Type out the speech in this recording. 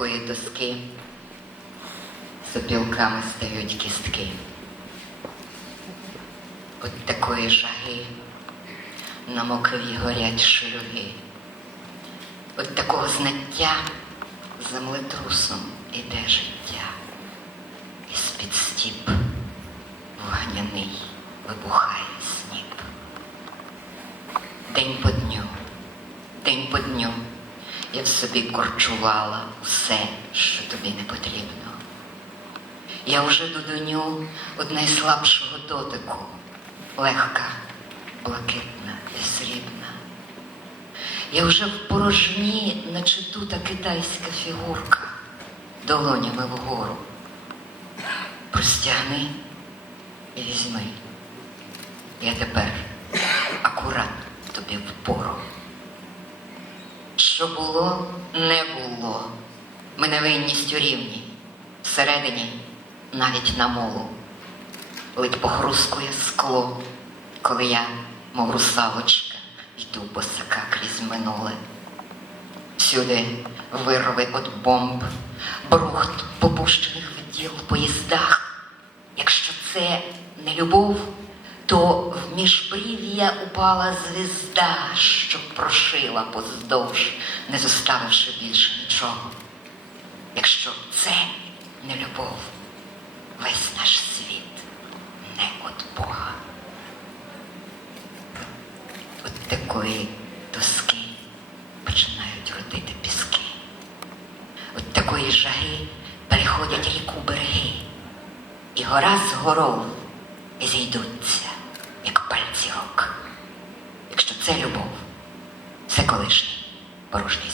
такої доски сопілками стають кістки. От такої жаги на мокрі горять шелюги. От такого знаття землетрусом іде життя. І з-під стіп вогняний вибухає сніп. День по дню, день по дню я в собі корчувала все, що тобі не потрібно. Я вже додоню од найслабшого дотику, легка, блакитна і срібна. Я вже в порожні, наче тута китайська фігурка, долонями вгору. Простягни і візьми. Я тепер акурат тобі впору. Що було, не було. Ми невинністю рівні. Всередині навіть на молу. Ледь похрускує скло, коли я, мов русалочка, йду босака крізь минуле. Всюди вирви от бомб, брухт попущених в діл поїздах. Якщо це не любов, то в міжбрів'я упала звізда, що прошила поздовж, не зоставивши більше нічого. Якщо це не любов, весь наш світ не от Бога. От такої доски починають родити піски. От такої жаги переходять ріку береги, і гора з горою зійдуться, це любов, це колишній порожній